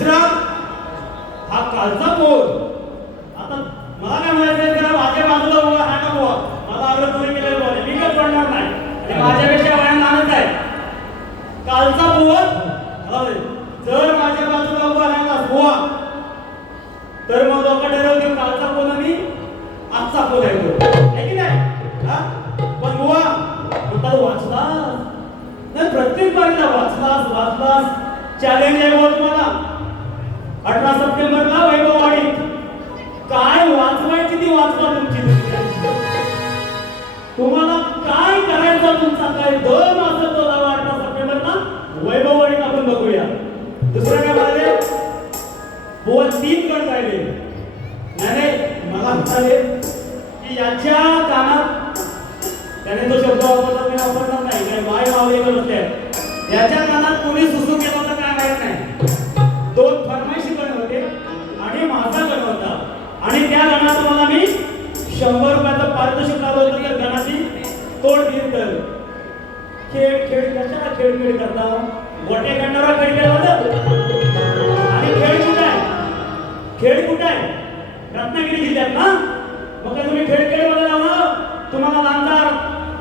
दुसरा हा कालचा पोर. आता मला काय म्हणायचं जरा माझ्या बाजूला उभा हा नको. मला अर्ध चोरी केलेलं बोल मी काय सोडणार नाही आणि माझ्यापेक्षा वयाने लहानच आहे. कालचा पोर जर माझ्या बाजूला उभा राहिला बुवा तर मग लोक ठरवतील कालचा कोण आणि आजचा कोण आहे की नाही. पण बुवा म्हणतात वाचलास तर प्रत्येक बारीला वाचलास चॅलेंज आहे बोल तुम्हाला. 18 सप्टेंबरला वैभववाडीत काय वाचवायची ती वाचवा तुमची. तुम्हाला काय करायचं तुमचा काय दर मासं तो लावा 18 सप्टेंबरला वैभववाडीत आपण बघूया. दुसरं काय म्हणाले बुवा 3 गट राहिले. नाही मला म्हणाले की याच्या कानात त्याने तो शब्द वापरला मी वापरणार नाही काय बाय मावले बसले. याच्या कानात कोणी सुसू केला होता काय माहित नाही. 2 फरमाईशी गण होते आणि माझा गण होता आणि त्या गणात मला मी 100 रुपयाचं पारितोषिक लावलं होतं. त्या गणाची तोड दिली तर खेळ कशाला खेळ करता गोटे काढणारा खेळ केला होता. आणि खेळ कुठे आहे रत्नागिरी जिल्ह्यात ना. मग काय तुम्ही खेळ मध्ये लावलं. तुम्हाला लांजार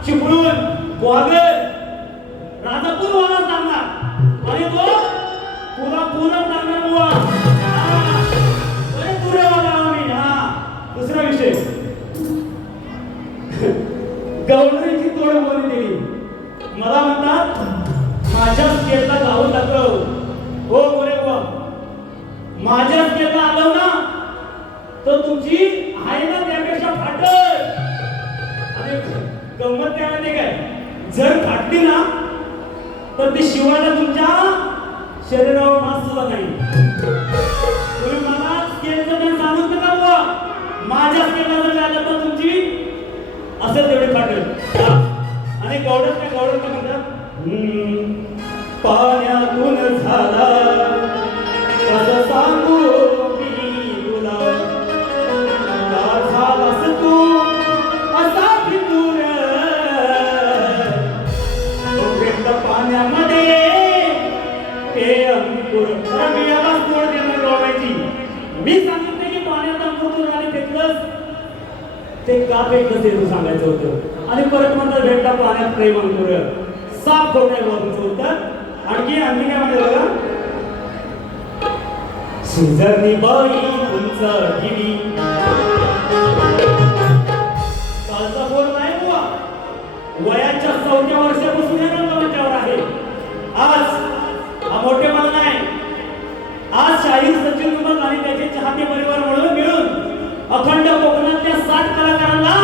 चिपळूण ग्वाल्हेर राजापूर वाला सांगणार आणि तो पूरा सांगणार बुवा तुरेवाला आम्ही. दुसरा विषय गवळीची तोड बोलली दिली. मला म्हणतात माझ्या स्टेटला जाऊ दाखव. हो बोले बुवा माझ्या स्टेटला आलो ना तर तुमची आहे ना त्यापेक्षा फाटल. आणि गंमत काय माहिती काय जर फाटली ना तर ती शिवायला तुमच्या शरीरावर मास सुद्धा नाही. तुम्ही मला स्केलचं तर सांगूच नका बुवा. माझ्या स्केलला जर झालं तर तुमची असेल तेवढी फाटेल. आणि गौडत काय म्हणतात पाण्यातून झाला कसं सांगू मी तुला का झालास तू असा फितूर पाण्यामध्ये ते अंकुर. मी याला तोड देणार गवळ्याची. मी सांगितलं की पाण्यात अंकुर आणि फेकलंच ते का फेकलं ते तू सांगायचं होतं. आणि परत म्हणतात भेटला पाण्यात प्रेम अंकुर. साफ खोट आहे तुमचं उत्तर. आणखी काय म्हणते बघा सुंदरनी बाई तुमचं गिरी कालचा बोल नाही बुवा. वयाच्या 4व्या वर्षापासून हे रंगमंचावर आहे. आज हा मोठेपणा नाही. आज शाहीर सचिन दुबक आणि त्याचे चाहते परिवार मिळून अखंड कोकणातल्या 60 कलाकारांना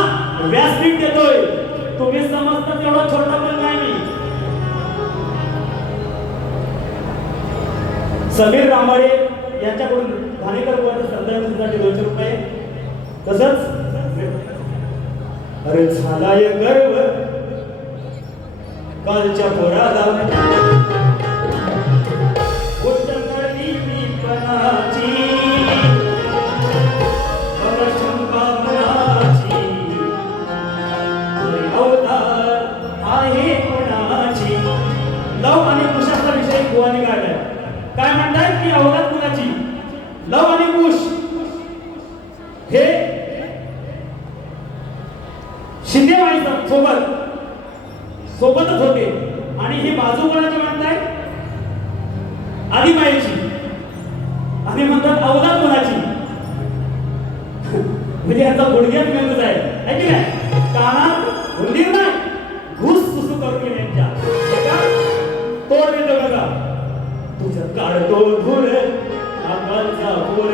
व्यासपीठ देतोय. तुम्ही समजता तेवढं छोटा पण नाही. मी समीर रांबाडे यांच्याकडून घाणेकर बुवाच्या श्रद्धांजलीसाठी 200 रुपये. तसंच अरे झालाय गर्व कालच्या पोराला गोष्ट कळली मी पणाची शंका मनाची अवतार आहे पणाची. लव आणि कुशाचा विषय बुवाने काढलाय. काय म्हणतात की अवघात कुणाची लव आणि कुश हे शिंदे माई सोबतच होते. आणि ही बाजू कोणाची म्हणताय आदिमाईची. आणि म्हणतात अवघात कुणाची म्हणजे यांचा गुडघ्यात मेंदूच आहे की नाही. कानात उंदीर नाही घुस सुसू करून गेल्या तोड देतो बघा. तुझं काढतो धूर आकालचा पूर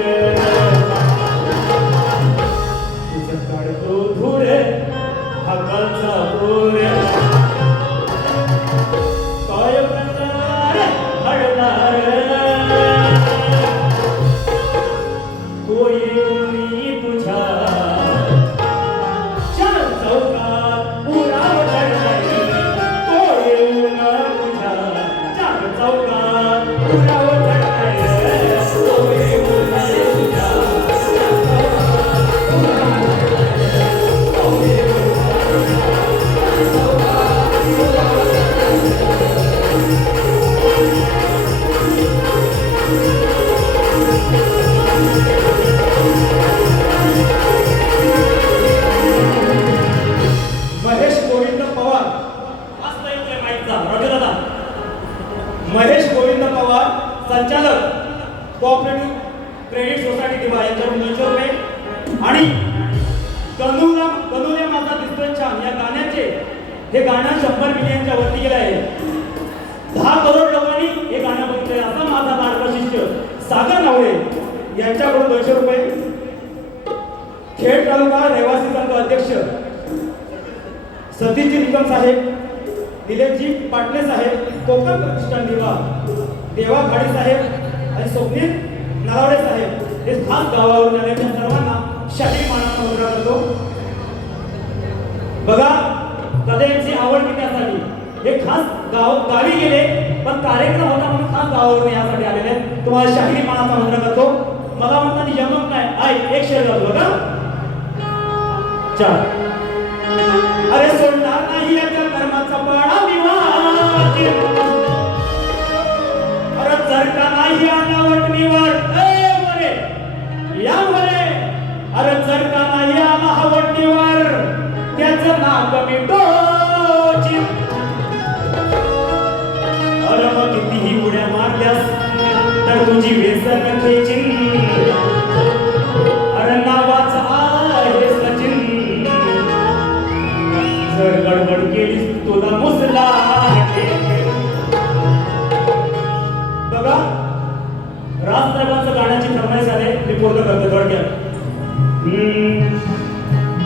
तुझं काढतो धूर आकालचा पूर काय प्रकार हडणार तो येऊनी तुझ्या चार चौकात पुराव चढणारी. तो येऊन तुझ्या चार चौकात पुराव चढणारी. तो येऊन तुझ्या चार चौकात महेश गोविंद पवार मस्त येतोय माईकचा राजू दादा. महेश गोविंद पवार संचालक कोऑपरेटिव्ह क्रेडिट सोसायटी दिवा यांच्याकडून 200 रुपये आणि कनुले माझा दिसतोय छान या गाण्याचे हे गाणं 100 मिलियनच्या वरती गेलं आहे. 10 करोड लोकांनी हे गाणं बघितलंय. असा माझा लाडका शिष्य सागर नावळे यांच्याकडून 200 रुपये. खेड तालुका रहिवासी संघ अध्यक्ष सतीश निकम साहेब, दिलीपजी पाटले साहेब, कोकण प्रतिष्ठान दिवा, देवा खाडी साहेब आणि स्वप्नील नलावडे साहेब हे खास गावावरून आलेल्या सर्वांना शाही मानाचा मुद्रा करतो. बघा कलेची आवड किती हे खास गावी गेले पण कार्यक्रम होता म्हणून खास गावावरून यासाठी आलेले. तुम्हाला शाही मानाचा मुद्रा करतो. मला म्हणतात यमक नाही आहे एक शेर जातो बघा. 4 अरे सोडणार नाही याच्या कर्माचा पाडा विवाद. अरे जर का नाही अनावट निवड यामुळे अरे जर का नाही आला हवट निवड त्याचं नाक मिटोची. अरे मग कितीही उड्या मारल्यास तर तुझी व्यसन खेचीन. अरे नावाचा आहे सचिन जर गडबड केलीस तुला मुसला. बघा राजसाहेबांचं गाण्याची फरमाईश आले मी पूर्ण करतो थोडक्यात.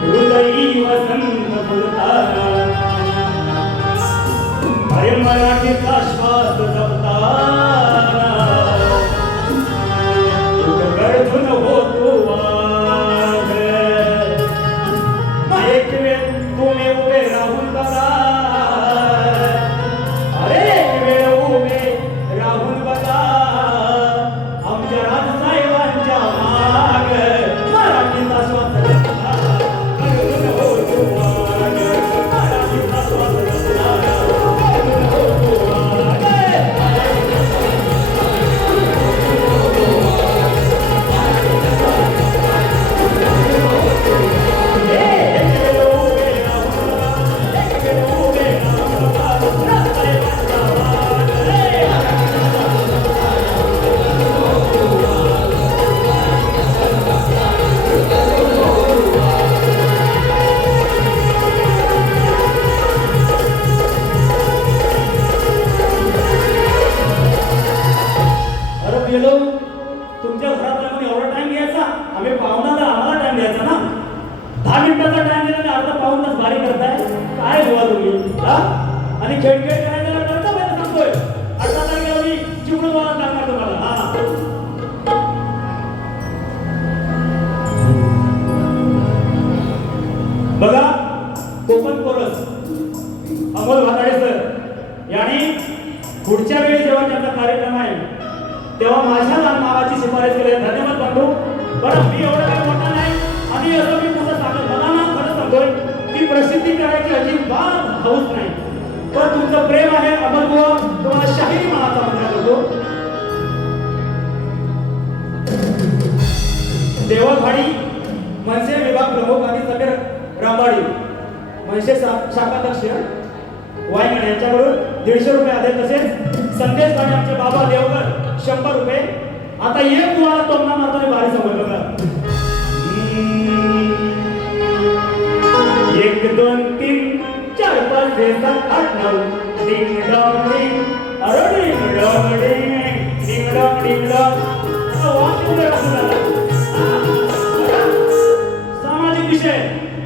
हृदयी वसंत फुलताना अरे मराठीचा श्वास जपताना गळून होतो वाद. एक वेळ तुम्ही उभे राहून बघा. अरे एक वेळ उभे राहून बघा. आमच्या राजसाहेबांच्या माग मराठीचा श्वास जपताना गळून होतो वाद. मराठीचा श्वास जपताना गळून होतो वाद. तुमच्या घरात लागून एवढा टाइम घ्यायचा आम्ही पाहुणाला आम्हाला टाइम द्यायचा ना. 10 मिनिटाचा टाइम दिला आणि अर्धा पाऊण तास भारी करताय काय हुआ तुम्ही हा. आणि खेळ करायला करता पाहिजे सांगतोय. 18 तारखेला मी चिपळूण वाला टाकणार तुम्हाला. हा बघा कोकण कोरस अमोल भाताडे सर यांनी पुढच्या वेळी जेव्हा त्यांचा कार्यक्रम आहे तेव्हा माझ्या नावाची शिफारस केली. धन्यवाद बंधू. पण मी एवढं काही मोठा नाही आणि असं मी पुढे सांगत मला ना खरं सांगतोय की प्रसिद्धी करायची अजिबात हौस नाही. पण तुमचं प्रेम आहे अमर बुवा तुम्हाला शाहिरी मानाचा मुद्रा करतो. देवाखाडी मनसे विभाग प्रमुख आणि समीर रामवाडी मनसे शाखाध्यक्ष वाईगण यांच्याकडून 150 रुपये आले. तसेच संदेश गाणे आमचे बाबा देवकर 100 रुपये. आता एक तुम्हाला तोंडा मारताना भारी समज बघा. 1 2 3 4 5 6 7 8 9 डिंग डॉंग डिंग. अरे ding dong ding ding dong ding dong. सामाजिक विषय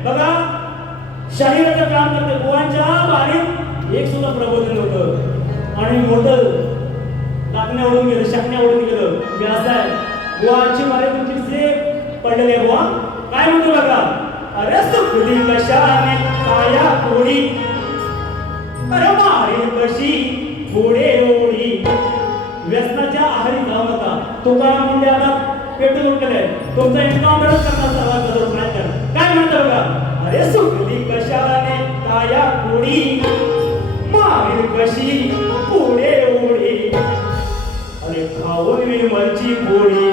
बघा. शाहिराचं काम करते बुवांच्या बारीक एक सुद्धा प्रबोधन होतं आणि मोठं टाकण्यावरून गेलं शाकण्यावरून गेलं. व्यवसाय बुवाची मारे तुमची सेफ पडलेली आहे. बुवा काय म्हणतो बघा. अरे सुखली कशाने काया कोडी अरे मारी कशी पुढे ओढी. व्यसनाच्या आहारी जाऊ नका. तुकाराम मुंडे आता पेट्रोल उठलेलं आहे. तुमचा एन्काउंटरच करणार सर्वात गरज नाही. काय म्हणतो बघा. अरे सुखली कशाने काया कोडी मारी कशी पुढे ओढी. अरे खाऊन विमलची पोळी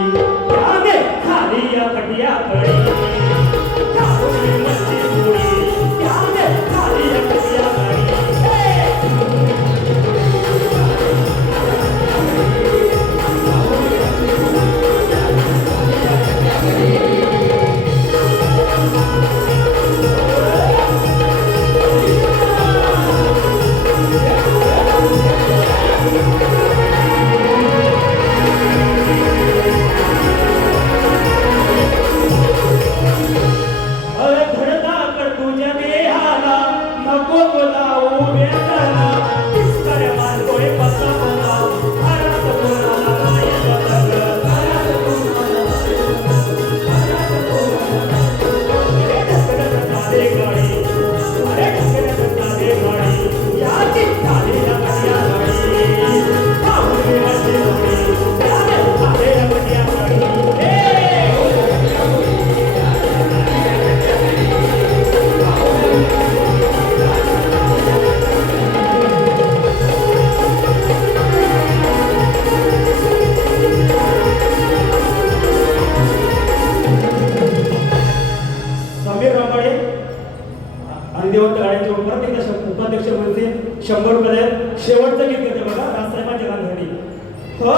शेवटचं गीत घेते बघा राजसाहेबांच्या गाण्यासाठी हो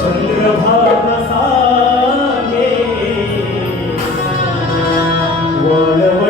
चंद्रभागा सांगे वळवळ